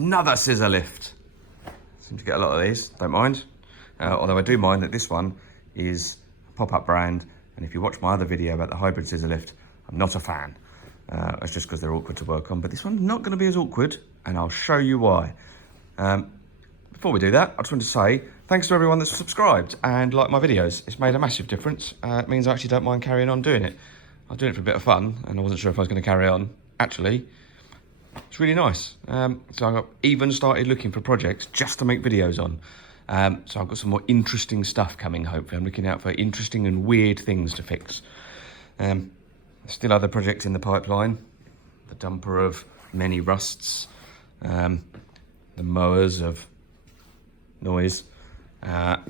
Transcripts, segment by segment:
Another scissor lift. Seem to get a lot of these, don't mind. Although I do mind that this one is a pop-up brand, and if you watch my other video about the hybrid scissor lift, I'm not a fan. It's just because they're awkward to work on, but this one's not going to be as awkward, and I'll show you why. Before we do that, I just want to say thanks to everyone that's subscribed and liked my videos. It's made a massive difference. It means I actually don't mind carrying on doing it. I'm doing it for a bit of fun, and I wasn't sure if I was going to carry on. Actually, it's really nice. So I've even started looking for projects just to make videos on. So I've got some more interesting stuff coming, hopefully. I'm looking out for interesting and weird things to fix. Still other projects in the pipeline. The dumper of many rusts. The mowers of noise. That,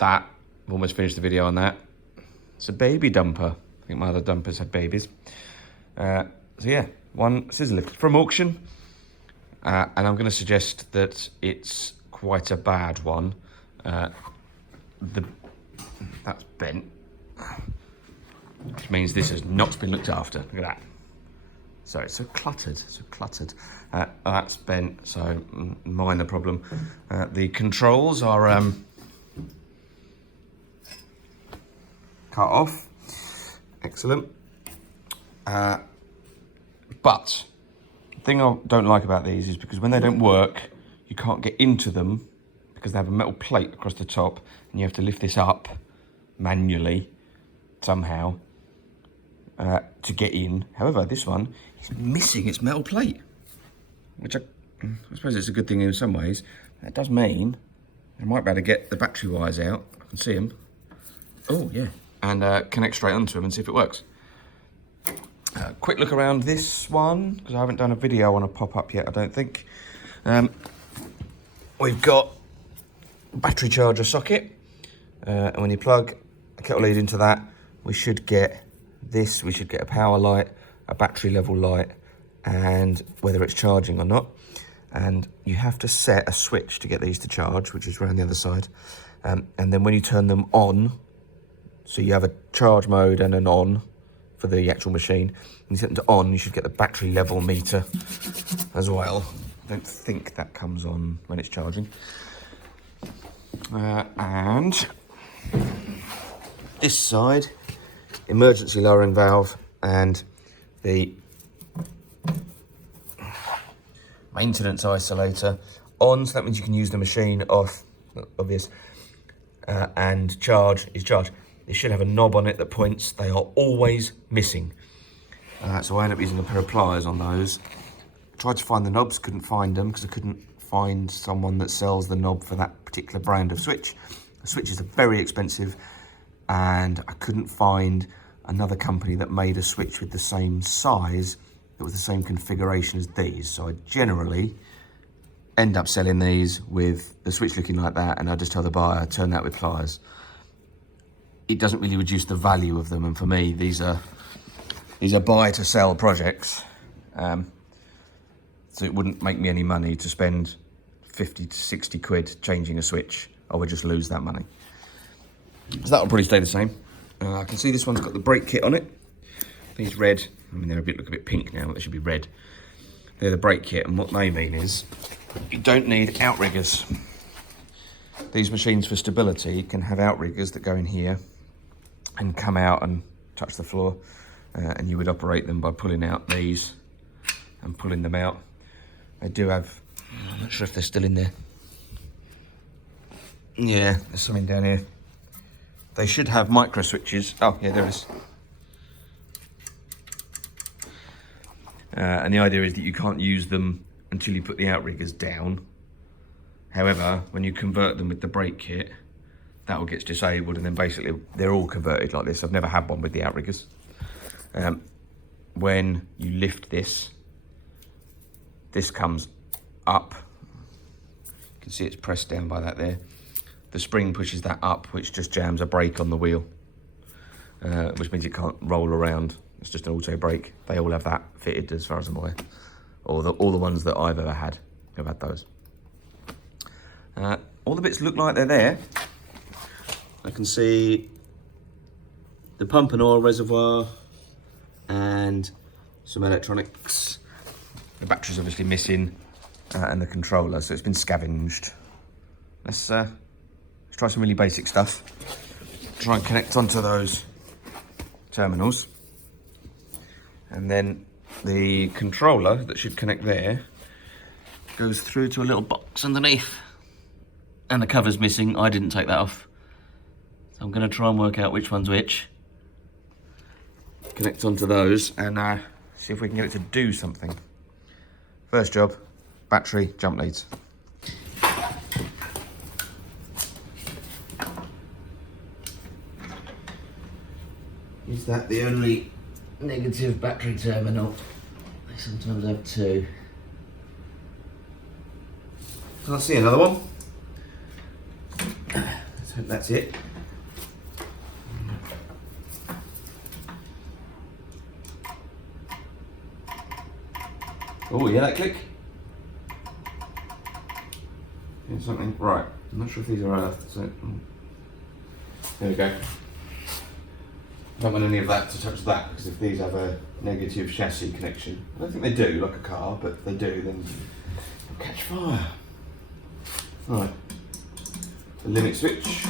I've almost finished the video on that. It's a baby dumper. I think my other dumpers had babies. So yeah, one scissor lift from auction. And I'm going to suggest that it's quite a bad one. That's bent, which means this has not been looked after. Look at that. So it's so cluttered, that's bent, so minor problem. The controls are cut off. Excellent. But the thing I don't like about these is because when they don't work, you can't get into them because they have a metal plate across the top, and you have to lift this up manually somehow to get in. However, this one is missing its metal plate, which I suppose it's a good thing in some ways. That does mean I might be able to get the battery wires out. I can see them. Oh yeah, and connect straight onto them and see if it works. Quick look around this one, because I haven't done a video on a pop-up yet, I don't think. We've got a battery charger socket, and when you plug a kettle lead into that, we should get this. We should get a power light, a battery level light, and whether it's charging or not. And you have to set a switch to get these to charge, which is around the other side. And then when you turn them on, so you have a charge mode and an on for the actual machine. When you set them to on, you should get the battery level meter as well. I don't think that comes on when it's charging. And this side, emergency lowering valve and the maintenance isolator on, so that means you can use the machine off, obvious, and charge is charged. It should have a knob on it that points. They are always missing. So I ended up using a pair of pliers on those. Tried to find the knobs, couldn't find them because I couldn't find someone that sells the knob for that particular brand of switch. The switches are very expensive, and I couldn't find another company that made a switch with the same size, that was the same configuration as these. So I generally end up selling these with the switch looking like that, and I just tell the buyer, turn that with pliers. It doesn't really reduce the value of them, and for me, these are buy to sell projects. So it wouldn't make me any money to spend 50 to 60 quid changing a switch. I would just lose that money. So that'll probably stay the same. I can see this one's got the brake kit on it. I think it's red. I mean, they look a bit pink now, but they should be red. They're the brake kit, and what they mean is you don't need outriggers. These machines for stability can have outriggers that go in here and come out and touch the floor, and you would operate them by pulling out these and pulling them out. They do have, I'm not sure if they're still in there. Yeah, there's something down here. They should have micro switches. Oh yeah, there is. And the idea is that you can't use them until you put the outriggers down. However, when you convert them with the brake kit, that all gets disabled, and then basically they're all converted like this. I've never had one with the outriggers. When you lift this, this comes up. You can see it's pressed down by that there. The spring pushes that up, which just jams a brake on the wheel, which means it can't roll around. It's just an auto brake. They all have that fitted, as far as I'm aware. All the ones that I've ever had have had those. All the bits look like they're there. I can see the pump and oil reservoir and some electronics. The battery's obviously missing. and the controller, so it's been scavenged. Let's try some really basic stuff. Try and connect onto those terminals. And then the controller that should connect there goes through to a little box underneath. And the cover's missing. I didn't take that off. So I'm going to try and work out which one's which. Connect onto those and see if we can get it to do something. First job, battery jump leads. Is that the only negative battery terminal? I sometimes have two. Can't see another one. Let's hope that's it. Oh, yeah, that click? Yeah, something. Right. I'm not sure if these are earthed. So, there we go. I don't want any of that to touch that, because if these have a negative chassis connection, I don't think they do, like a car, but if they do, then they'll catch fire. Right. The limit switch.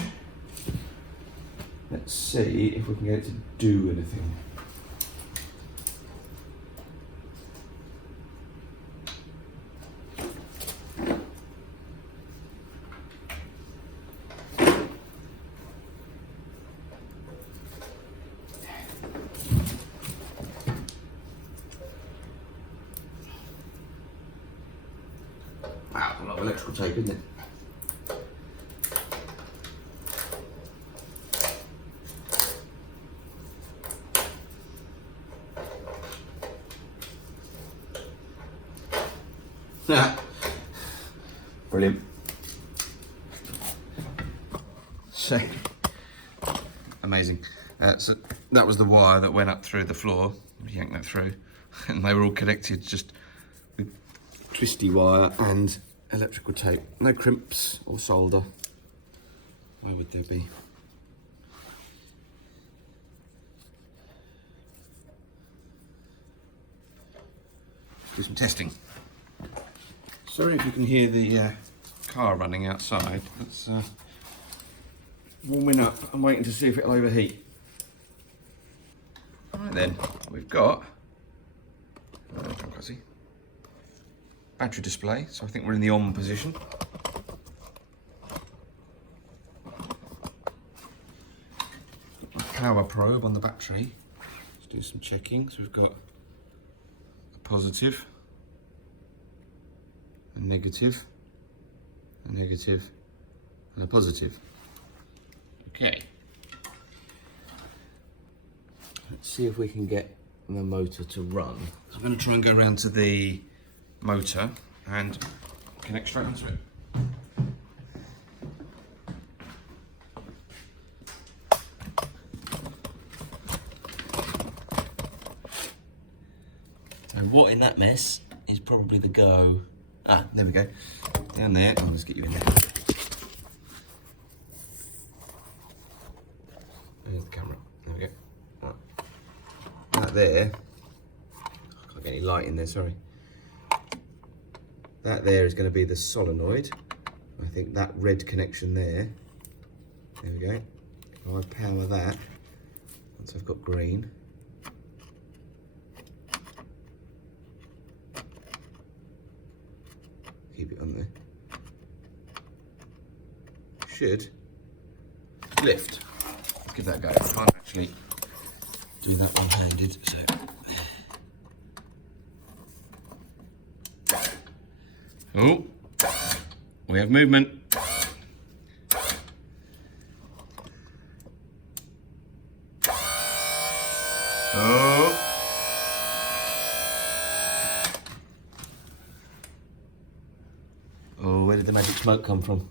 Let's see if we can get it to do anything. Wow, a lot of electrical tape, isn't it? Brilliant. So, amazing. So that was the wire that went up through the floor. We yanked that through, and they were all connected just with twisty wire and electrical tape. No crimps or solder. Why would there be? Do some testing. Sorry if you can hear the car running outside. It's warming up. I'm waiting to see if it'll overheat. Right then, we've got battery display, so I think we're in the on position. A power probe on the battery. Let's do some checking. So we've got a positive, a negative, a negative, and a positive. Okay. Let's see if we can get the motor to run. I'm going to try and go around to the motor and connect straight onto it. So what in that mess is probably the go. Ah, there we go. Down there. I'll just get you in there. There's the camera. There we go. Right. That there. I can't get any light in there, sorry. That there is going to be the solenoid. I think that red connection there. There we go. If I power that, once I've got green. Keep it on there. Should lift. Let's give that a go. I can't actually do that one-handed, so. Oh, we have movement. Oh. Oh, where did the magic smoke come from?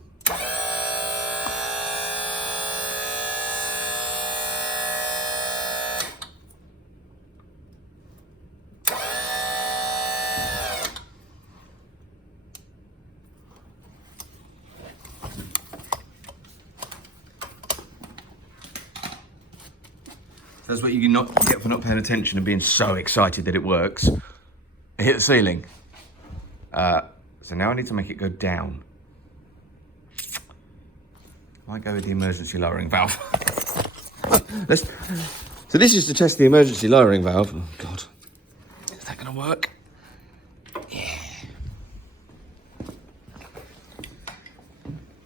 That's what you get for not paying attention and being so excited that it works. It hit the ceiling. So now I need to make it go down. I might go with the emergency lowering valve. So this is to test the emergency lowering valve. Oh God, is that gonna work? Yeah.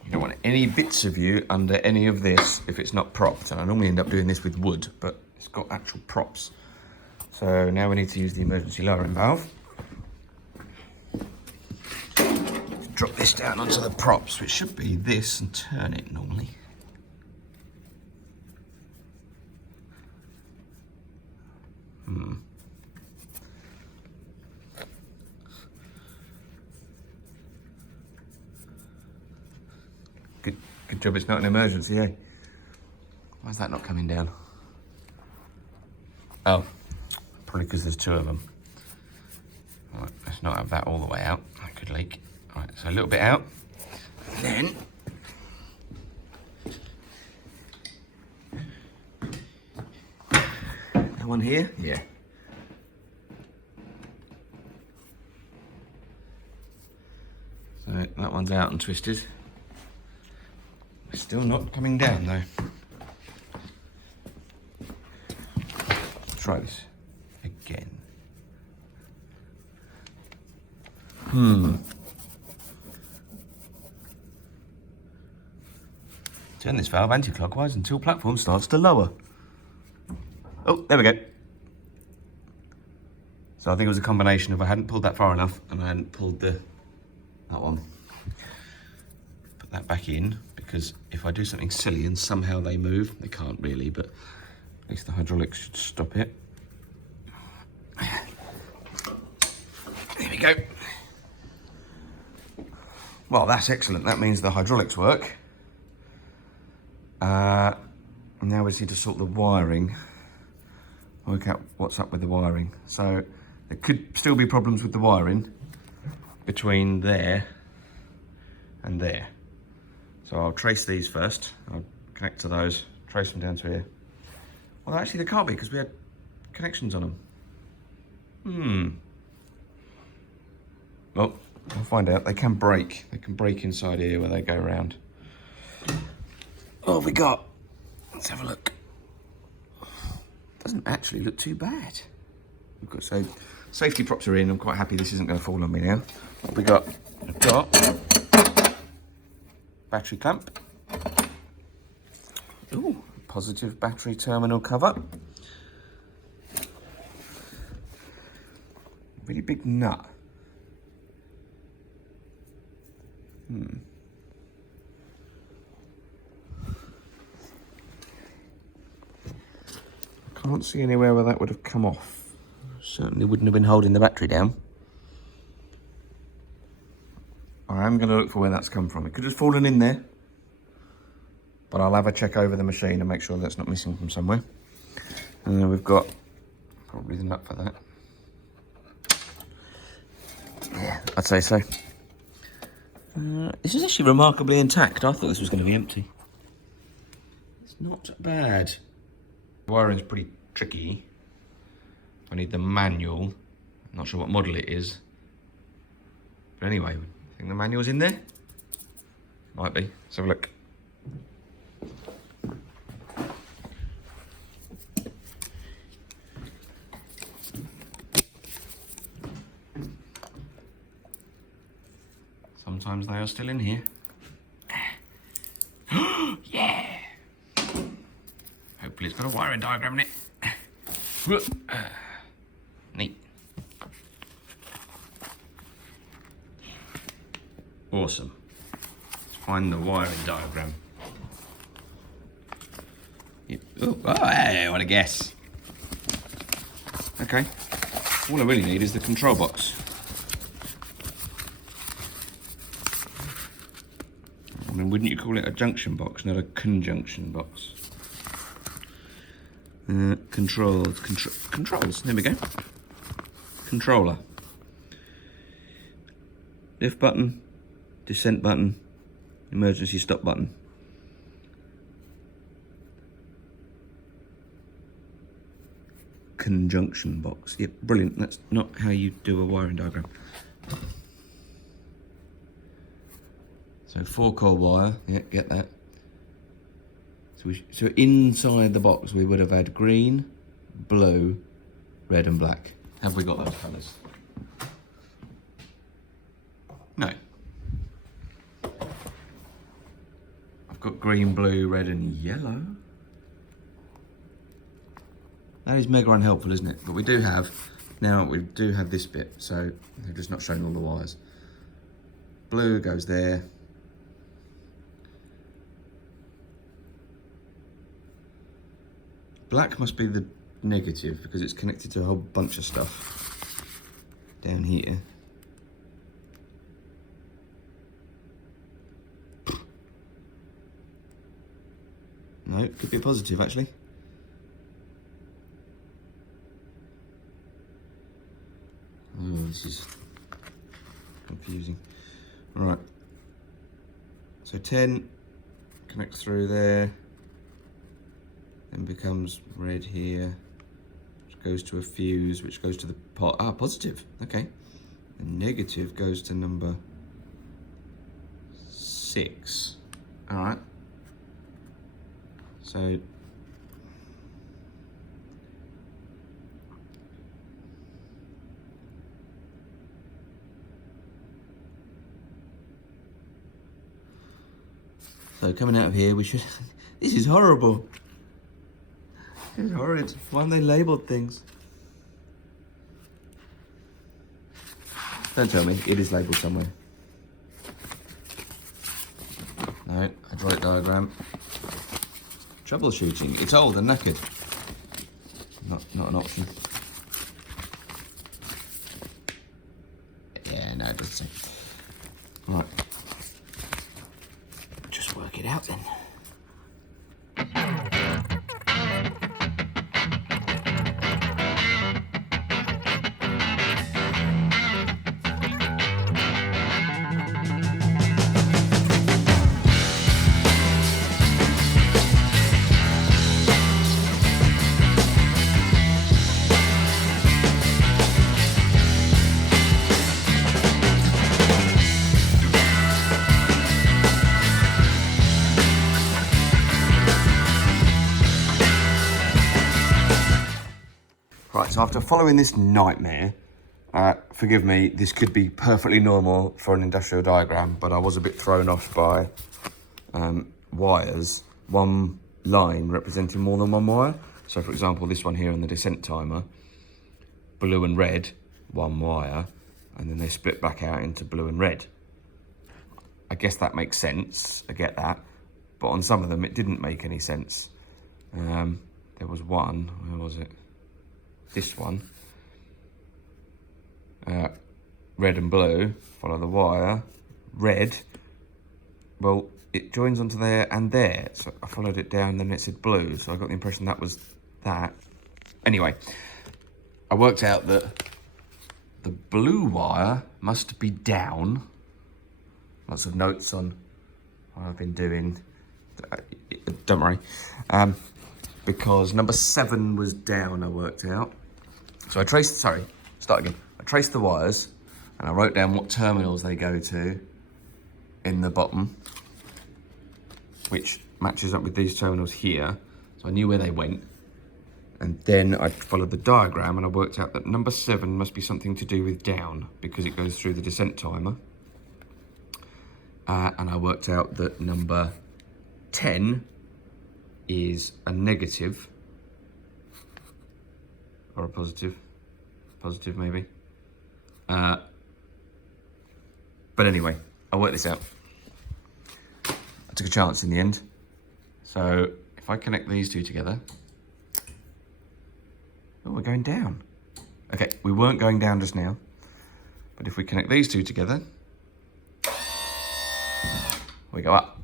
You don't want any bits of you under any of this if it's not propped. And I normally end up doing this with wood, but it's got actual props. So now we need to use the emergency lowering valve. Drop this down onto the props, which should be this, and turn it normally. Good job it's not an emergency, eh? Why is that not coming down? Oh, probably because there's two of them. All right, let's not have that all the way out. That could leak. All right, so a little bit out. And then that one here, yeah. So that one's out and twisted. It's still not coming down though. Try this again. Turn this valve anti-clockwise until platform starts to lower. Oh, there we go. So I think it was a combination of I hadn't pulled that far enough and I hadn't pulled that one. Put that back in, because if I do something silly and somehow they move, they can't really, but at least the hydraulics should stop it. There we go. Well, that's excellent. That means the hydraulics work. Now we just need to sort the wiring, work out what's up with the wiring. So there could still be problems with the wiring between there and there. So I'll trace these first. I'll connect to those, trace them down to here. Well, actually there can't be because we had connections on them. Well, I'll find out. They can break. They can break inside here where they go around. What have we got? Let's have a look. Doesn't actually look too bad. We've got, so safety props are in. I'm quite happy this isn't going to fall on me now. What have we got? We've got battery clamp. Ooh, positive battery terminal cover. Really big nut. Can't see anywhere where that would have come off. Certainly wouldn't have been holding the battery down. I am going to look for where that's come from. It could have fallen in there, but I'll have a check over the machine and make sure that's not missing from somewhere. And then we've got probably the nut for that. Yeah, I'd say so. This is actually remarkably intact. I thought this was going to be empty. It's not bad. The wiring's pretty tricky. I need the manual. I'm not sure what model it is. But anyway, I think the manual's in there. Might be. Let's have a look. Sometimes they are still in here. Yeah! Hopefully it's got a wiring diagram in it. Neat. Awesome. Let's find the wiring diagram. Yep. Oh, hey, what a guess. Okay. All I really need is the control box. I mean, wouldn't you call it a junction box, not a conjunction box? Controls, there we go. Controller. Lift button, descent button, emergency stop button. Conjunction box. Yep, brilliant. That's not how you do a wiring diagram. So 4-coil wire, yeah, get that. So inside the box we would have had green, blue, red and black. Have we got those colours? No. I've got green, blue, red and yellow. That is mega unhelpful, isn't it? But we do have this bit, so they've just not shown all the wires. Blue goes there. Black must be the negative because it's connected to a whole bunch of stuff down here. No, it could be a positive actually. Oh, this is confusing. All right. So 10 connects through there, then becomes red here, which goes to a fuse, which goes to the pot. Ah, positive. Okay. And negative goes to number 6. All right. So coming out of here, we should. This is horrible. This is horrid. Why haven't they labelled things? Don't tell me. It is labelled somewhere. No, hydraulic diagram. Troubleshooting. It's old and knackered. Not an option. Yeah, no, it doesn't say. Right. Just work it out then. Right, so after following this nightmare, forgive me, this could be perfectly normal for an industrial diagram, but I was a bit thrown off by wires, one line representing more than one wire. So for example, this one here on the descent timer, blue and red, one wire, and then they split back out into blue and red. I guess that makes sense, I get that, but on some of them it didn't make any sense. There was one, where was it? This one, red and blue, follow the wire, red, well, it joins onto there and there, so I followed it down, then it said blue, so I got the impression that was that. Anyway, I worked out that the blue wire must be down. Lots of notes on what I've been doing, don't worry. Because number 7 was down, I worked out. So I traced the wires and I wrote down what terminals they go to in the bottom, which matches up with these terminals here. So I knew where they went. And then I followed the diagram and I worked out that number 7 must be something to do with down because it goes through the descent timer. And I worked out that number 10 is a negative or a positive maybe. But anyway, I worked this out. I took a chance in the end. So if I connect these two together, oh, we're going down. Okay, we weren't going down just now, but if we connect these two together, we go up.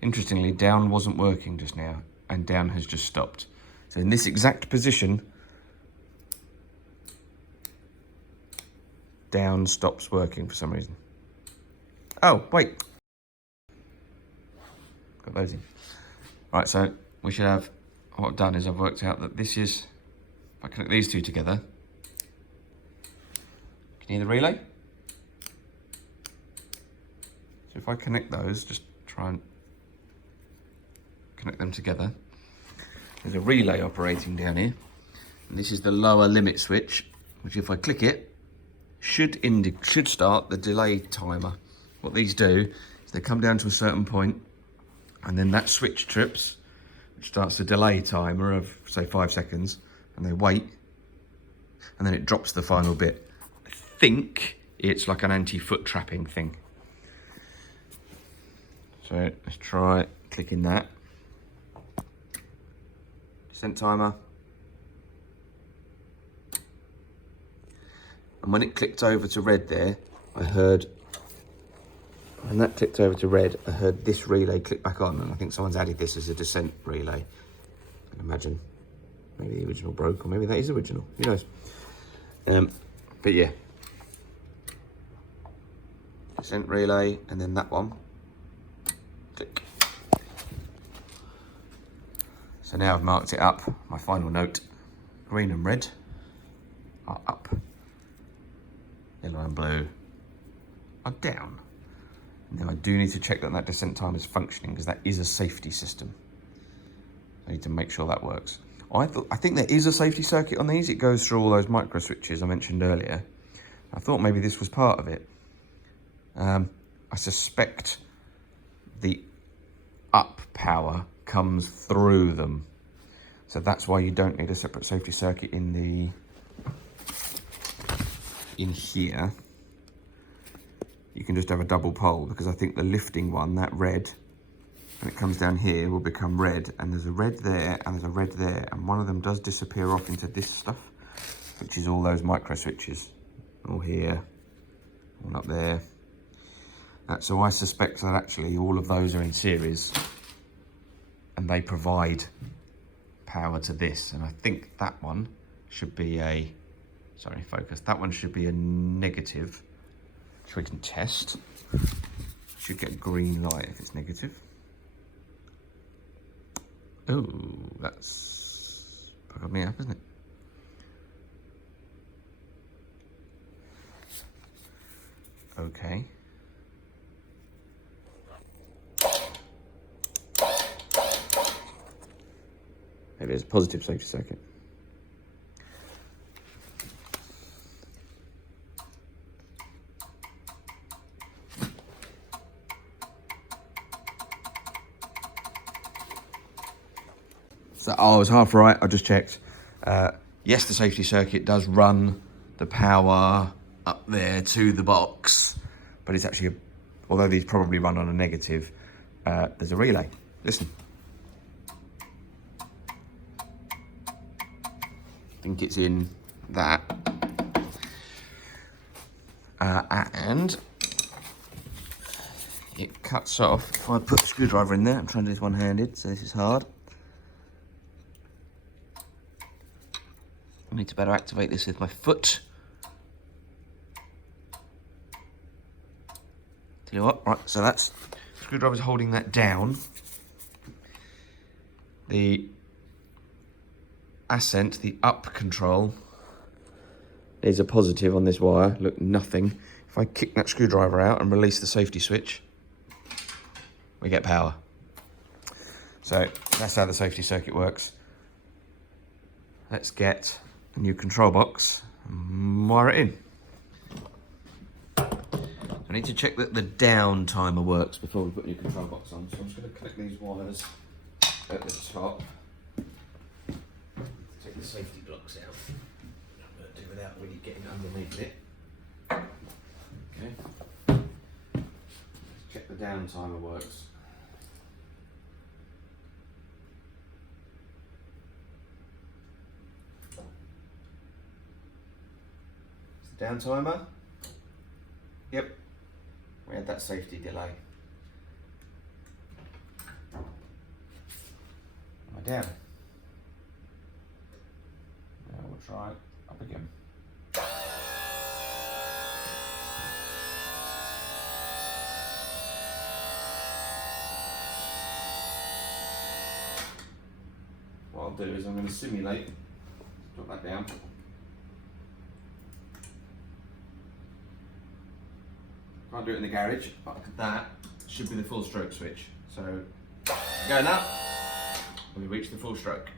Interestingly, down wasn't working just now, and down has just stopped. So in this exact position, down stops working for some reason. Oh, wait. Got those in. Right, so we should have, what I've done is I've worked out that this is, if I connect these two together, can you hear the relay? So if I connect those, just try and connect them together. There's a relay operating down here. And this is the lower limit switch, which if I click it, should start the delay timer. What these do is they come down to a certain point, and then that switch trips, which starts a delay timer of say 5 seconds, and they wait, and then it drops the final bit. I think it's like an anti-foot trapping thing. So let's try clicking that. Descent timer. And when it clicked over to red there, I heard, when that clicked over to red, I heard this relay click back on, and I think someone's added this as a descent relay. I can imagine maybe the original broke, or maybe that is original, who knows. But yeah. Descent relay, and then that one. Click. So now I've marked it up. My final note, green and red are up. Yellow and blue are down. Now I do need to check that that descent time is functioning, because that is a safety system. I need to make sure that works. I think there is a safety circuit on these. It goes through all those micro switches I mentioned earlier. I thought maybe this was part of it. I suspect the up power comes through them. So that's why you don't need a separate safety circuit in here. You can just have a double pole, because I think the lifting one, that red, when it comes down here, will become red, and there's a red there and there's a red there, and one of them does disappear off into this stuff, which is all those micro switches, all here, all up there. So I suspect that actually all of those are in series, and they provide power to this. And I think that one should be a, sorry, focus, that one should be a negative, which we can test. Should get a green light if it's negative. Oh, that's bugged me up, isn't it? Okay. Maybe it's a positive safety circuit. So I was half right, I just checked. Yes, the safety circuit does run the power up there to the box, but it's actually, although these probably run on a negative, there's a relay. Listen. I think it's in that. And it cuts off. If I put the screwdriver in there, I'm trying to do this one-handed, so this is hard. I need to better activate this with my foot. Tell you what, right, so that's, screwdriver's holding that down. The ascent, the up control, is a positive on this wire. Look, nothing. If I kick that screwdriver out and release the safety switch, we get power. So that's how the safety circuit works. Let's get a new control box and wire it in. I need to check that the down timer works before we put a new control box on. So I'm just going to connect these wires at the top. Take the safety blocks out. I'm going to do without really getting underneath it. Okay. Let's check the down timer works. It's the down timer. Yep. We had that safety delay. Am I down? Now we'll try it up again. What I'll do is I'm going to simulate, drop that down. Can't do it in the garage, but look at that. should be the full stroke switch. So going up, we reach the full stroke.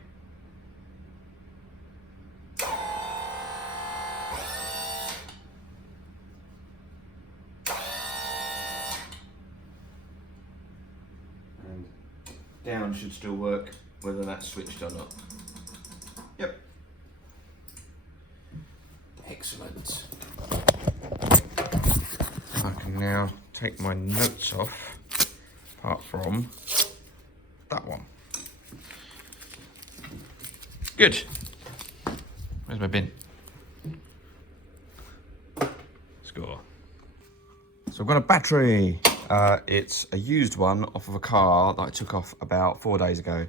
And down should still work, whether that's switched or not. Yep. Excellent. I can now take my notes off, apart from that one. Good. Where's my bin? Score. So I've got a battery. It's a used one off of a car that I took off about 4 days ago.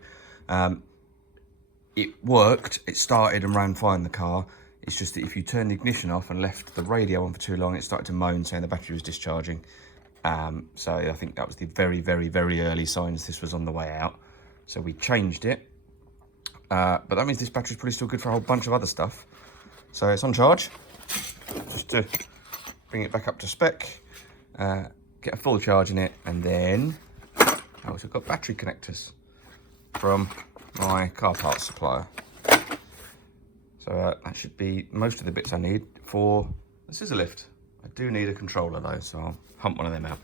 It worked, it started and ran fine, the car. It's just that if you turned the ignition off and left the radio on for too long, it started to moan saying the battery was discharging. So I think that was the very, very, very early signs this was on the way out. So we changed it. But that means this battery's probably still good for a whole bunch of other stuff. So it's on charge, just to bring it back up to spec, get a full charge in it, and then I also got battery connectors from my car parts supplier. So that should be most of the bits I need for the scissor lift. I do need a controller though, so I'll hunt one of them out.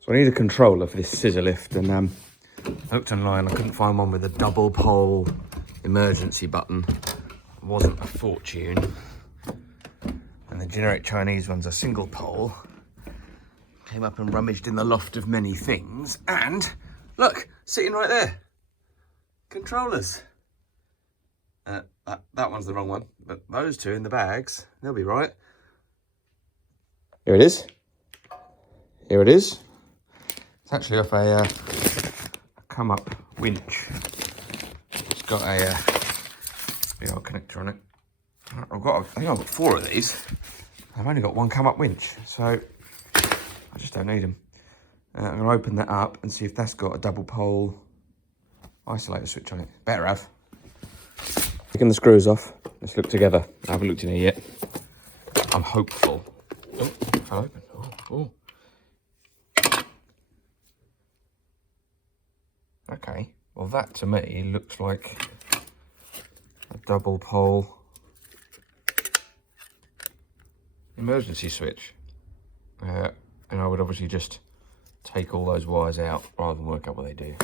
So I need a controller for this scissor lift, and I looked online, I couldn't find one with a double pole emergency button. It wasn't a fortune. And the generic Chinese one's a single pole. Came up and rummaged in the loft of many things, and look, sitting right there. Controllers. That one's the wrong one, but those two in the bags, they'll be right. Here it is. Here it is. It's actually off a come-up winch. It's got a big old connector on it. I think I've got 4 of these. I've only got one come-up winch, so I just don't need them. I'm going to open that up and see if that's got a double pole isolator switch on it. Better have. Taking the screws off. Let's look together. I haven't looked in here yet. I'm hopeful. Oh, it fell open. Oh. Okay. Well, that to me looks like a double pole emergency switch. And I would obviously just take all those wires out rather than work out what they do.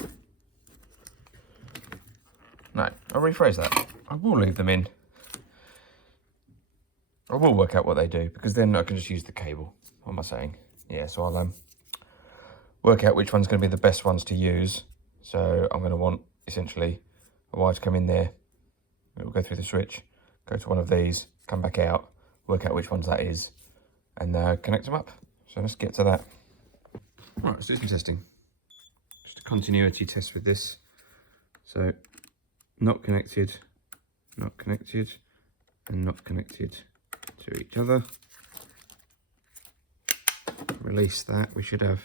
No, I'll rephrase that. I will leave them in. I will work out what they do, because then I can just use the cable. What am I saying? Yeah, so I'll work out which one's going to be the best ones to use. So I'm going to want, essentially, a wire to come in there. It will go through the switch, go to one of these, come back out, work out which ones that is, and connect them up. So let's get to that. Right, let's do some testing. Just a continuity test with this. So, not connected, and not connected to each other. Release that, we should have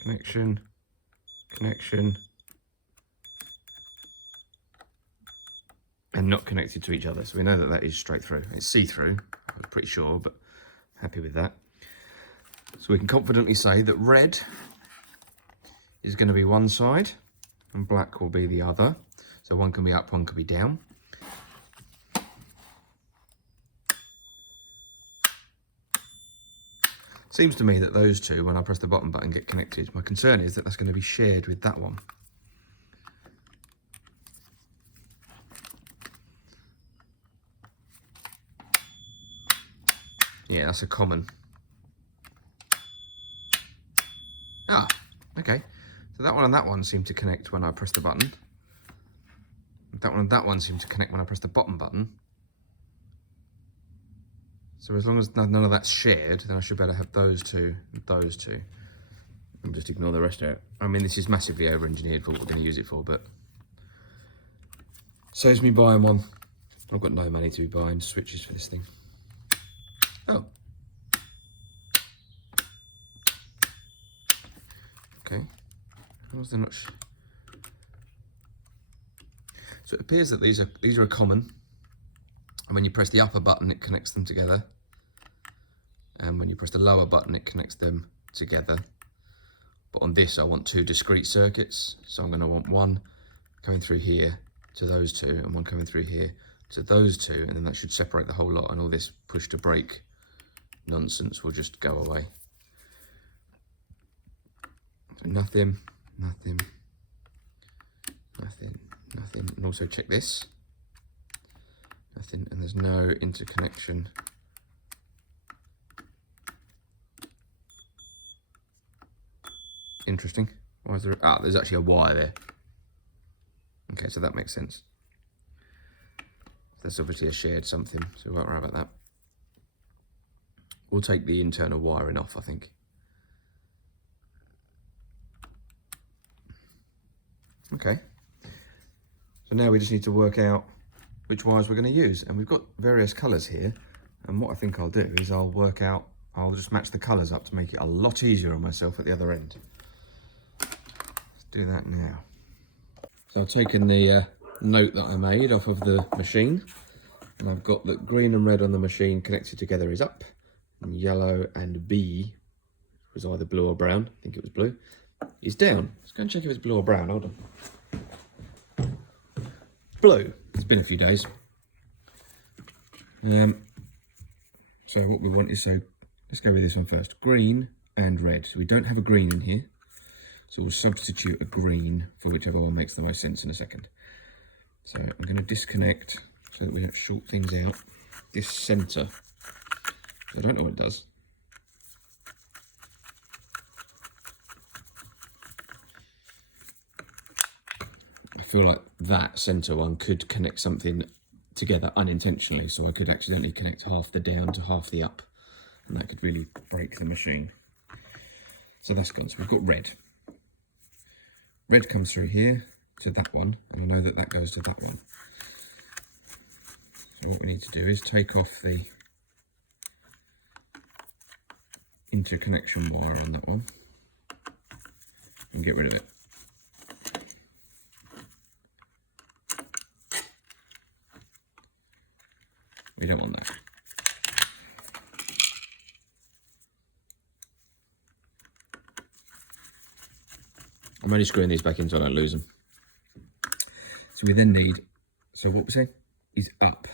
connection, and not connected to each other. So we know that that is straight through. It's see-through, I'm pretty sure, but happy with that. So we can confidently say that red is going to be one side and black will be the other. So one can be up, one can be down. Seems to me that those two, when I press the bottom button, get connected. My concern is that that's going to be shared with that one. Yeah, that's a common. Ah, okay. So that one and that one seem to connect when I press the button. That one and that one seem to connect when I press the bottom button. So as long as none of that's shared, then I should better have those two and those two. And just ignore the rest of it. I mean, this is massively over-engineered for what we're going to use it for, but saves me buying one. I've got no money to be buying switches for this thing. Oh. Okay. How's the notch? So it appears that these are a common. And when you press the upper button, it connects them together. And when you press the lower button, it connects them together. But on this, I want 2 discrete circuits. So I'm gonna want one going through here to those 2 and one coming through here to those 2, and then that should separate the whole lot, and all this push to break nonsense will just go away. So nothing, nothing, nothing, nothing. And also check this. Nothing, and there's no interconnection. Interesting. Why is there? Ah, there's actually a wire there. Okay, so that makes sense. There's obviously a shared something, so we won't worry about that. We'll take the internal wiring off, I think. Okay. So now we just need to work out which wires we're going to use, and we've got various colours here. And what I think I'll do is I'll just match the colours up to make it a lot easier on myself at the other end. Let's do that now. So I've taken the note that I made off of the machine, and I've got that green and red on the machine connected together is up, and yellow and B was either blue or brown, I think it was blue, is down. Let's go and check if it's blue or brown. Hold on. Blue. It's been a few days. So what we want is, so let's go with this one first. Green and red. So we don't have a green in here, so we'll substitute a green for whichever one makes the most sense in a second. So I'm going to disconnect so that we don't short things out. This centre, I don't know what it does. I feel like that centre one could connect something together unintentionally, so I could accidentally connect half the down to half the up, and that could really break the machine. So that's gone. So we've got red. Red comes through here to that one, and I know that that goes to that one. So what we need to do is take off the interconnection wire on that one and get rid of it. We don't want that. I'm only screwing these back in so I don't lose them. So we then need, so what we're saying is up.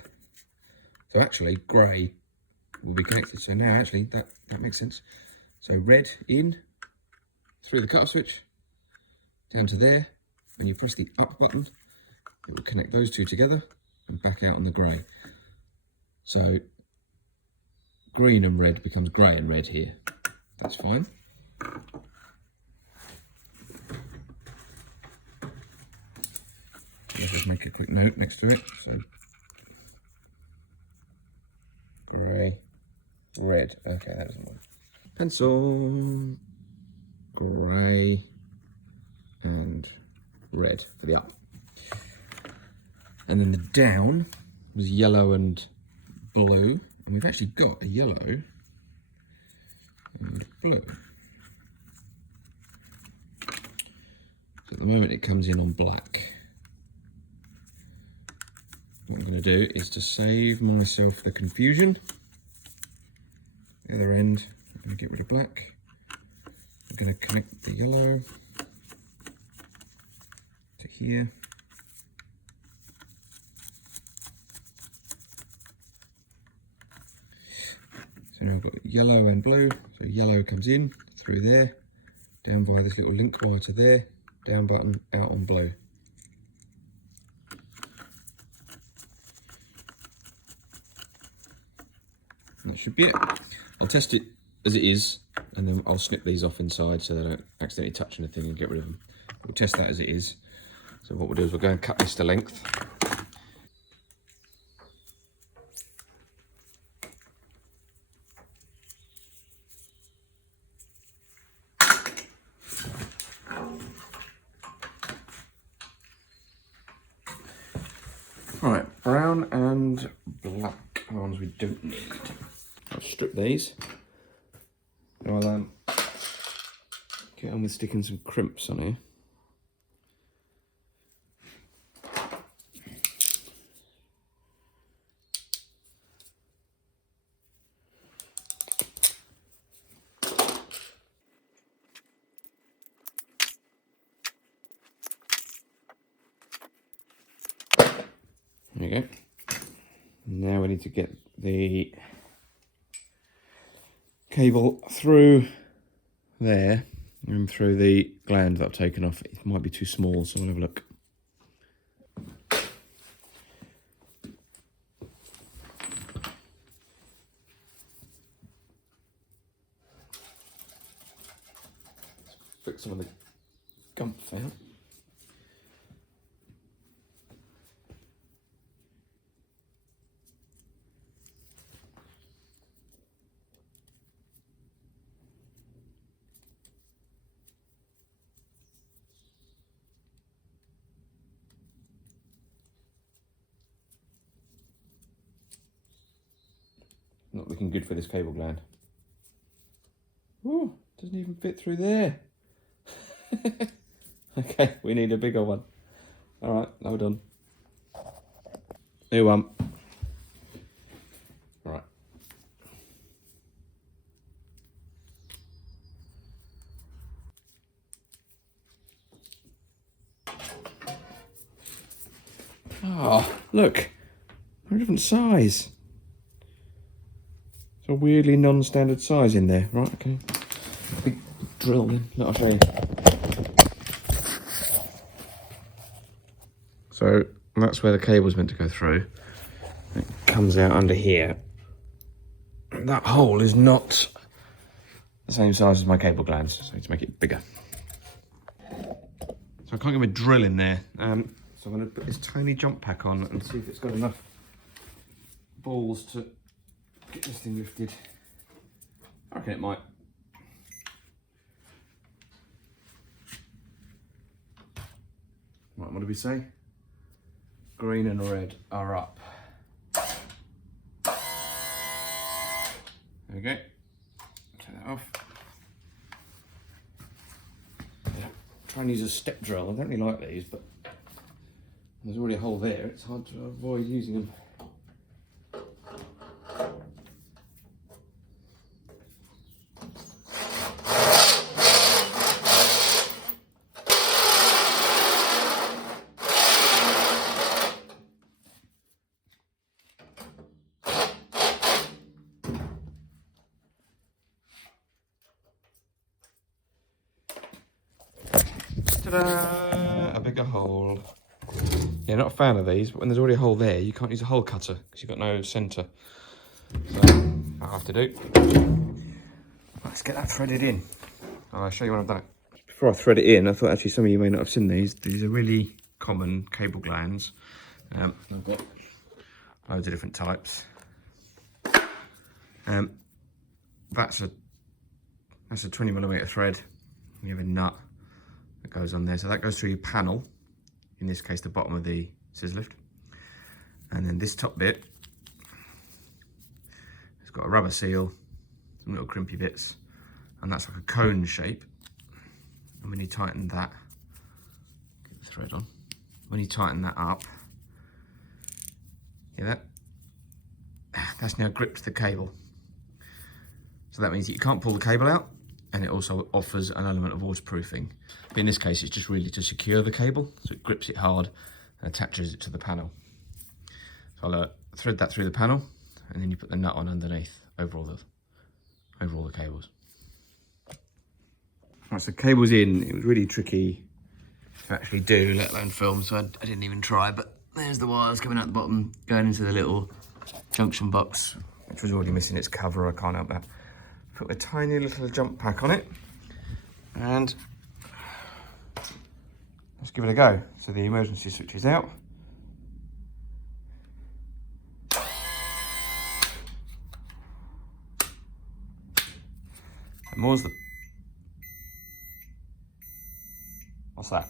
So actually grey will be connected. So now actually that makes sense. So red in, through the cut-off switch, down to there. When you press the up button, it will connect those two together and back out on the grey. So green and red becomes grey and red here. That's fine. Let's just make a quick note next to it. So grey, red. Okay, that doesn't work. Pencil, grey and red for the up. And then the down was yellow and blue, and we've actually got a yellow and blue. So at the moment it comes in on black. What I'm going to do is, to save myself the confusion, the other end, I'm going to get rid of black. I'm going to connect the yellow to here. So now I've got yellow and blue. So yellow comes in through there, down via this little link wire to there, down button, out on blue. That should be it. I'll test it as it is, and then I'll snip these off inside so they don't accidentally touch anything and get rid of them. We'll test that as it is. So what we'll do is we'll go and cut this to length. Right, brown and black are the ones we don't need. I'll strip these. I'll get on with sticking some crimps on here. you go. Now we need to get the cable through there and through the gland that I've taken off. It might be too small, so we'll have a look. Fix some of the gumps out. Not looking good for this cable gland. Ooh, doesn't even fit through there. Okay, we need a bigger one. All right, now we're done. New one. All right. Oh, look. They're a different size. It's a weirdly non-standard size in there. Right, okay. Big drill then. Look, I'll show you. So that's where the cable's meant to go through. It comes out under here. That hole is not the same size as my cable glands, so I need to make it bigger. So I can't get my drill in there. So I'm going to put this tiny jump pack on and see if it's got enough balls to get this thing lifted. I reckon it might. Right, what did we say? Green and red are up. There we go. Take that off. Yeah, try and use a step drill. I don't really like these, but there's already a hole there. It's hard to avoid using them. Ta-da! A bigger hole. Yeah, not a fan of these, but when there's already a hole there, you can't use a hole cutter because you've got no centre. So, I'll have to do. Let's get that threaded in. I'll show you when I've done it. Before I thread it in, I thought actually some of you may not have seen these. These are really common cable glands. I've got loads of different types. That's a 20mm thread. You have a nut that goes on there, so that goes through your panel, in this case the bottom of the scissor lift, and then this top bit has got a rubber seal, some little crimpy bits, and that's like a cone shape. And when you tighten that, get the thread on, when you tighten that up, yeah, that's now gripped to the cable, so that means that you can't pull the cable out, and it also offers an element of waterproofing. But in this case, it's just really to secure the cable, so it grips it hard and attaches it to the panel. So I'll thread that through the panel, and then you put the nut on underneath over all the cables. Right, so cable's in. It was really tricky to actually do, let alone film, so I didn't even try. But there's the wires coming out the bottom, going into the little junction box, which was already missing its cover. I can't help that. Put a tiny little jump pack on it, and let's give it a go. So the emergency switch is out. And more's the... What's that?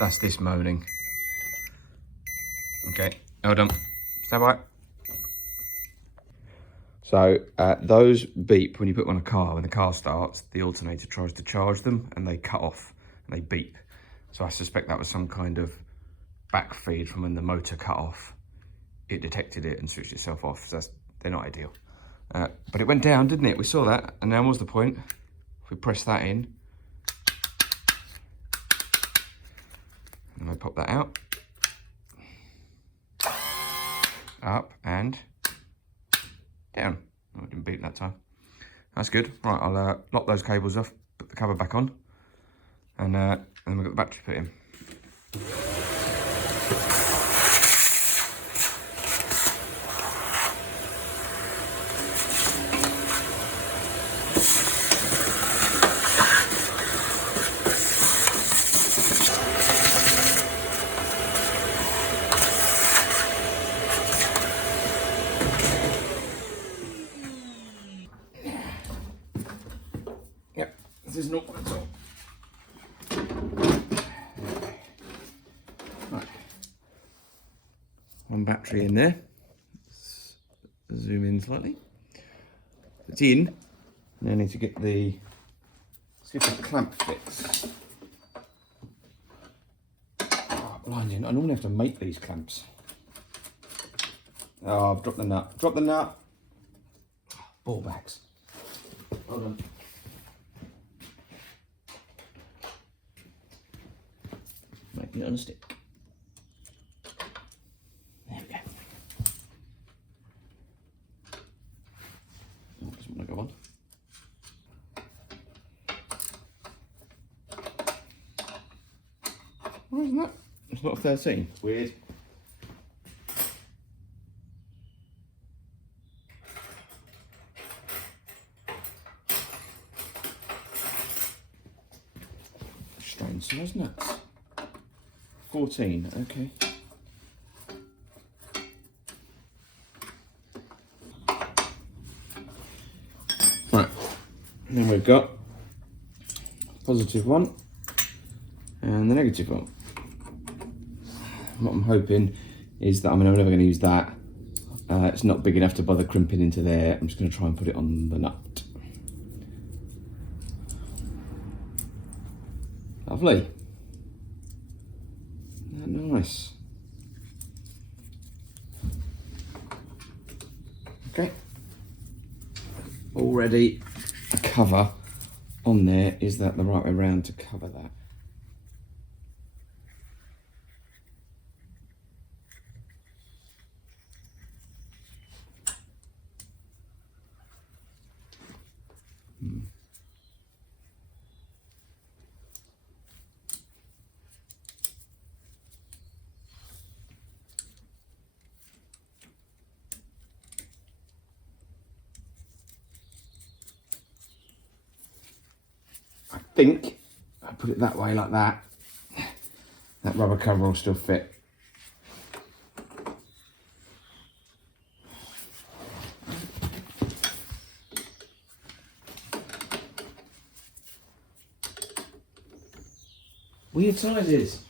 That's this moaning. Okay, well done. Stand by. So those beep when you put them on a car. When the car starts, the alternator tries to charge them and they cut off and they beep. So I suspect that was some kind of back feed from when the motor cut off. It detected it and switched itself off. So they're not ideal. But it went down, didn't it? We saw that. And now what's the point? If we press that in, pop that out. Up and down. Oh, I didn't beat that time. That's good. Right, I'll lock those cables off, put the cover back on, and then we've got the battery put in. Yep, this is not at all. Right. One battery in there. Let's zoom in slightly. It's in. Now I need to get the, see if the clamp fits. Oh, blinding. I normally have to make these clamps. Oh, I've dropped the nut. Drop the nut. Ball bags. Hold on. Making it on a stick. There we go. Oh, doesn't want to go on. Why isn't that? It's not a 13. Weird. Strange size nuts. 14, okay. Right, and then we've got positive one and the negative one. What I'm hoping is that, I'm never going to use that. It's not big enough to bother crimping into there. I'm just going to try and put it on the nut. Lovely. Isn't that nice? Okay. Already a cover on there. Is that the right way around to cover that? I think I put it that way, like that. That rubber cover will still fit. Weird sizes.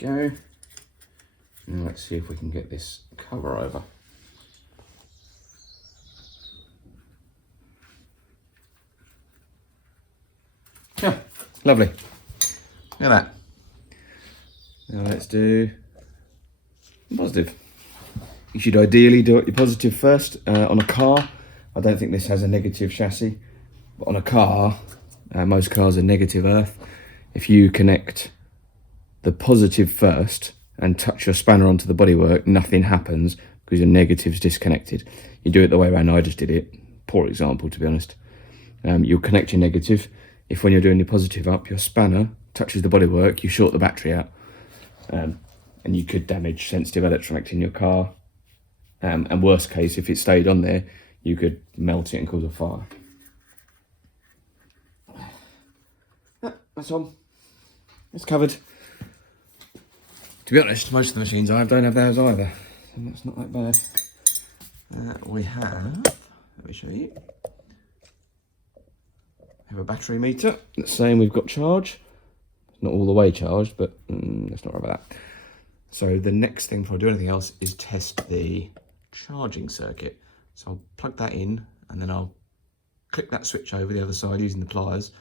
Go. Now let's see if we can get this cover over. Yeah, lovely. Look at that. Now let's do positive. You should ideally do it your positive first. On a car, I don't think this has a negative chassis, but on a car, most cars are negative earth. If you connect the positive first and touch your spanner onto the bodywork, nothing happens because your negative's disconnected. You do it the way around I just did it. Poor example, to be honest. You'll connect your negative. If when you're doing your positive up, your spanner touches the bodywork, you short the battery out. And you could damage sensitive electronics in your car. And worst case, if it stayed on there, you could melt it and cause a fire. That's on. It's covered. To be honest, most of the machines I have don't have those either, so that's not that bad. We have, let me show you, we have a battery meter that's saying we've got charge. It's not all the way charged, but let's not worry about that. So the next thing before I do anything else is test the charging circuit. So I'll plug that in and then I'll click that switch over the other side using the pliers,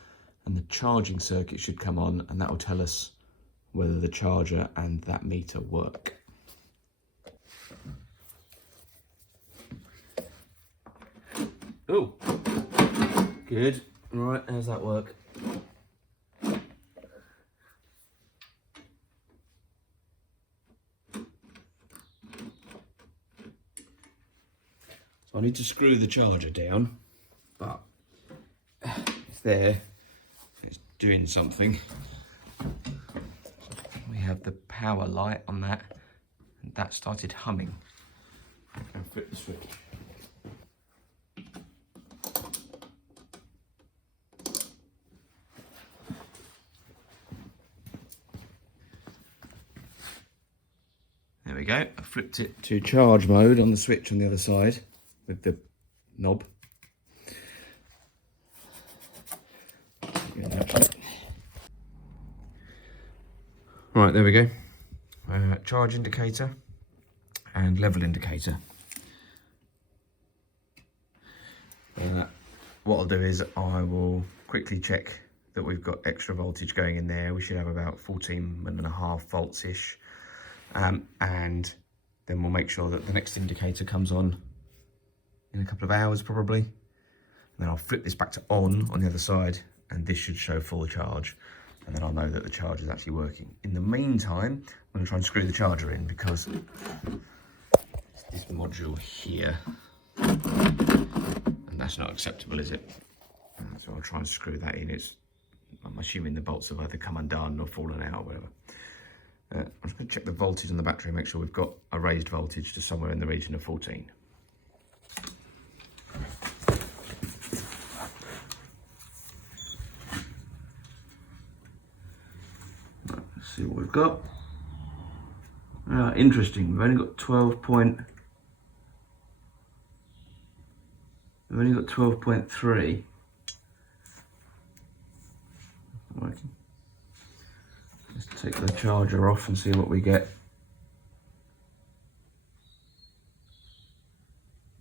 and the charging circuit should come on, and that will tell us whether the charger and that meter work. Oh, good. Right, how's that work? So I need to screw the charger down, but it's there. It's doing something. We have the power light on that, and that started humming. And flip the switch. There we go. I flipped it to charge mode on the switch on the other side with the knob. Right, there we go. Charge indicator and level indicator. What I'll do is I will quickly check that we've got extra voltage going in there. We should have about 14.5 volts ish. And then we'll make sure that the next indicator comes on in a couple of hours probably. And then I'll flip this back to on the other side, and this should show full charge. And then I'll know that the charge is actually working. In the meantime, I'm going to try and screw the charger in because it's this module here. And that's not acceptable, is it? So I'll try and screw that in. I'm assuming the bolts have either come undone or fallen out or whatever. I'm just going to check the voltage on the battery and make sure we've got a raised voltage to somewhere in the region of 14. Right, let's see what we've got. Interesting, we've only got 12.3. Working. Let's take the charger off and see what we get.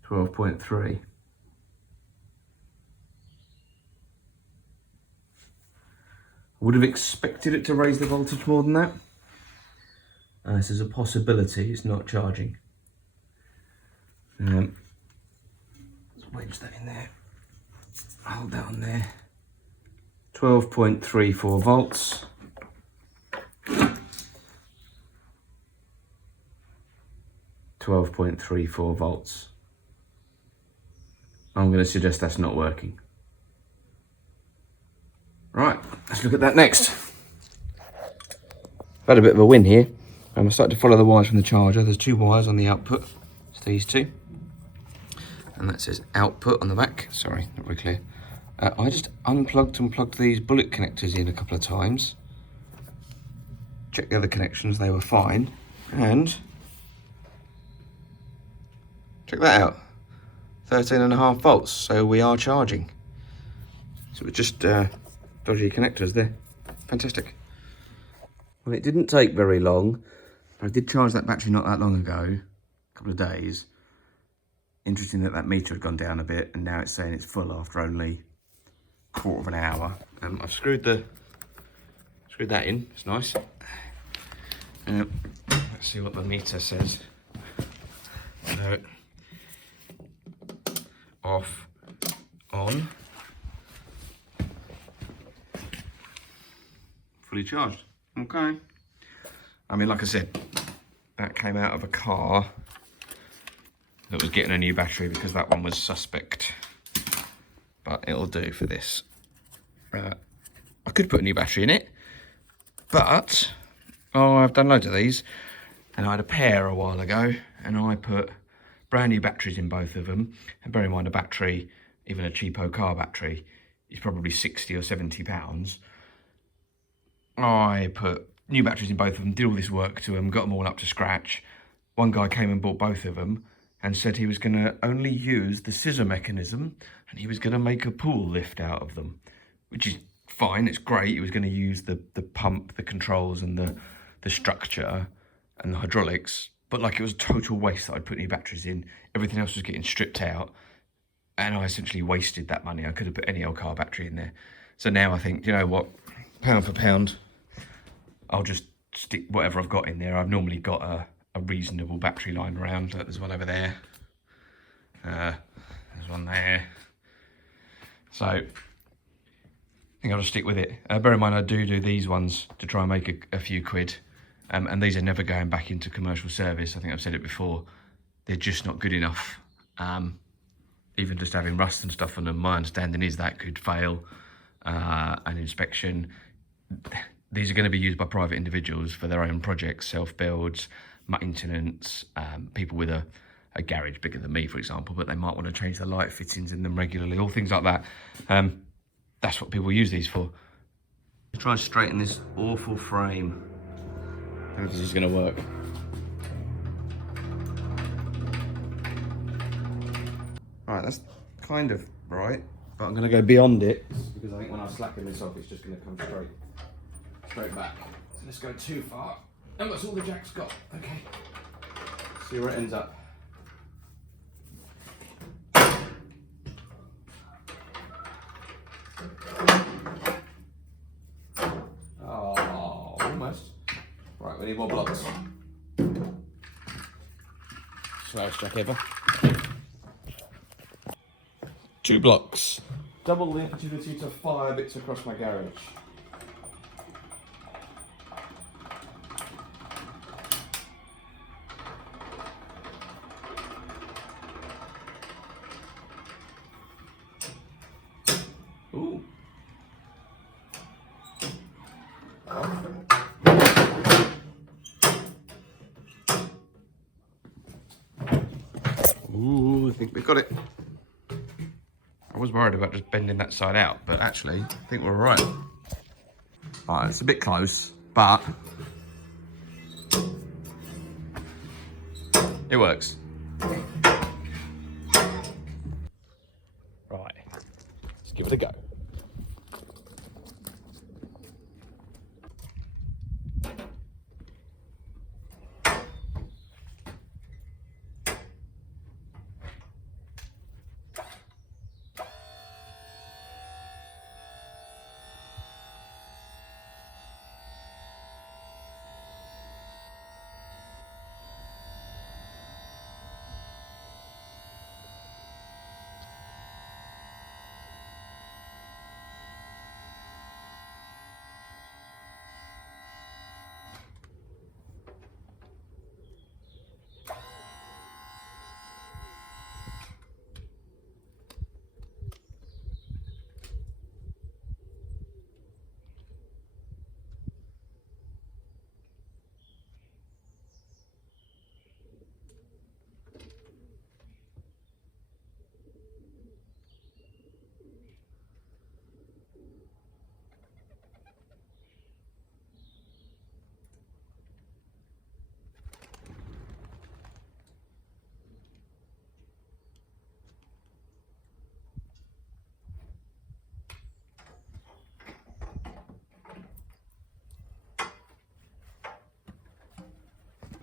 12.3. Would have expected it to raise the voltage more than that. This is a possibility, it's not charging. Let's wedge that in there. Hold that on there. 12.34 volts. 12.34 volts. I'm going to suggest that's not working. Right, let's look at that next. I've had a bit of a win here. I'm starting to follow the wires from the charger. There's 2 wires on the output. It's these 2. And that says output on the back. Sorry, not very clear. I just unplugged and plugged these bullet connectors in a couple of times. Checked the other connections, they were fine. And check that out, 13.5 volts, so we are charging. So it's just dodgy connectors there. Fantastic. Well, it didn't take very long. I did charge that battery not that long ago, a couple of days. Interesting that that meter had gone down a bit, and now it's saying it's full after only a quarter of an hour. I've screwed that in, it's nice. Let's see what the meter says. So, off, on, fully charged. Okay. I mean, like I said, that came out of a car that was getting a new battery because that one was suspect. But it'll do for this. I could put a new battery in it, but I've done loads of these, and I had a pair a while ago, and I put brand new batteries in both of them. And bear in mind, a battery, even a cheapo car battery, is probably 60 or 70 pounds. I put new batteries in both of them, did all this work to them, got them all up to scratch. One guy came and bought both of them and said he was going to only use the scissor mechanism, and he was going to make a pool lift out of them, which is fine, it's great. He was going to use the pump, the controls, and the structure and the hydraulics, but like, it was a total waste that I'd put new batteries in. Everything else was getting stripped out, and I essentially wasted that money. I could have put any old car battery in there. So now I think, you know what, pound for pound, I'll just stick whatever I've got in there. I've normally got a reasonable battery lying around. There's one over there. There's one there. So I think I'll just stick with it. Bear in mind, I do these ones to try and make a few quid. And these are never going back into commercial service. I think I've said it before. They're just not good enough. Even just having rust and stuff on them, my understanding is that could fail an inspection. These are going to be used by private individuals for their own projects, self-builds, maintenance, people with a garage bigger than me, for example, but they might want to change the light fittings in them regularly, all things like that. That's what people use these for. Try and straighten this awful frame. I don't know if this is going to work. Right, that's kind of right, but I'm going to go beyond it because I think when I slacken this off, it's just going to come straight back. So let's go too far. And that's all the jack's got. Okay. See where it ends up. Oh, almost. Right, we need more blocks. Slowest jack ever. 2 blocks. Double the opportunity to fire bits across my garage. Ooh. Ooh, I think we got it. I was worried about just bending that side out, but actually, I think we're all right. All right, it's a bit close, but it works. Right, let's give it a go.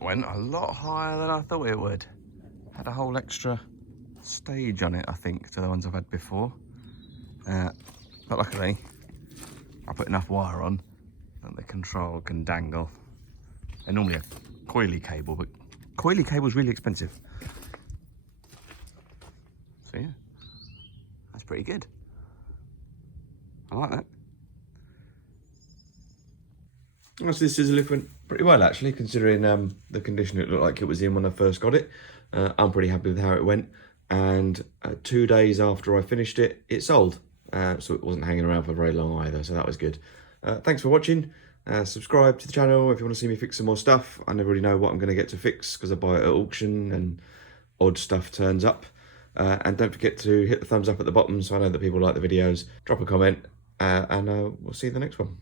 Went a lot higher than I thought it would. Had a whole extra stage on it, I think, to the ones I've had before. But luckily, I put enough wire on that the control can dangle. They're normally a coily cable, but coily cable's really expensive. So yeah, that's pretty good. I like that. So this scissor lift went pretty well, actually, considering the condition it looked like it was in when I first got it. I'm pretty happy with how it went, and 2 days after I finished it, it sold. So it wasn't hanging around for very long either, so that was good. Thanks for watching. Subscribe to the channel if you want to see me fix some more stuff. I never really know what I'm going to get to fix because I buy it at auction and odd stuff turns up. And don't forget to hit the thumbs up at the bottom so I know that people like the videos. Drop a comment, and we'll see you in the next one.